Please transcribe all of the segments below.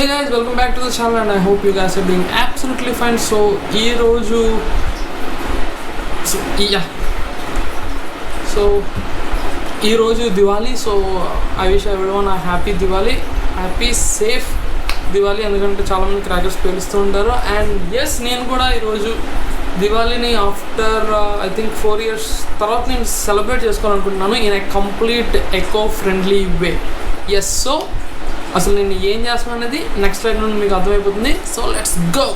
Hey guys, welcome back to the channel and I hope you guys are doing absolutely fine. So ee roju ee roju Diwali. So I wish everyone a happy Diwali, happy safe Diwali ఎందుకంటే చాలా మంది crackers పేలుస్తూ ఉంటారు. And yes, నేను కూడా ఈరోజు దివాళీని after I think 4 years తర్వాత నేను సెలబ్రేట్ చేసుకోవాలనుకుంటున్నాను in a complete eco friendly way. Yes, so అసలు నేను ఏం చేస్తాను అనేది నెక్స్ట్ స్లైడ్ నుండి మీకు అర్థమైపోతుంది. So let's go.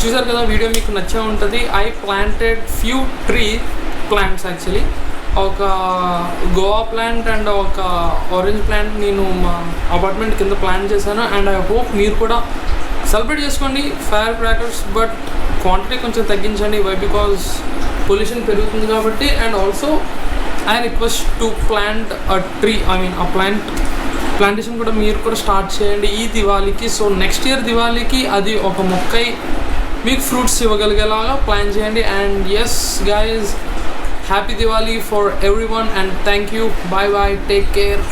చూసారు కదా, వీడియో మీకు నచ్చే ఉంటుంది. I planted few plants actually. ఒక గోవా ప్లాంట్ అండ్ ఒక ఆరెంజ్ ప్లాంట్ నేను మా అపార్ట్మెంట్ కింద ప్లాంట్ చేశాను. అండ్ ఐ హోప్ మీరు కూడా సెలబ్రేట్ చేసుకోండి ఫైర్ క్రాకర్స్, బట్ క్వాంటిటీ కొంచెం తగ్గించండి. వై? బికాజ్ పొల్యూషన్ పెరుగుతుంది కాబట్టి. And also I request to plant a tree, I mean ఆ ప్లాంటేషన్ కూడా మీరు కూడా స్టార్ట్ చేయండి ఈ దివాళీకి. సో నెక్స్ట్ ఇయర్ దివాళీకి అది ఒక మొక్కై మీకు ఫ్రూట్స్ ఇవ్వగలిగేలాగా ప్లాన్ చేయండి. And yes guys, happy Diwali for everyone and thank you. Bye bye, take care.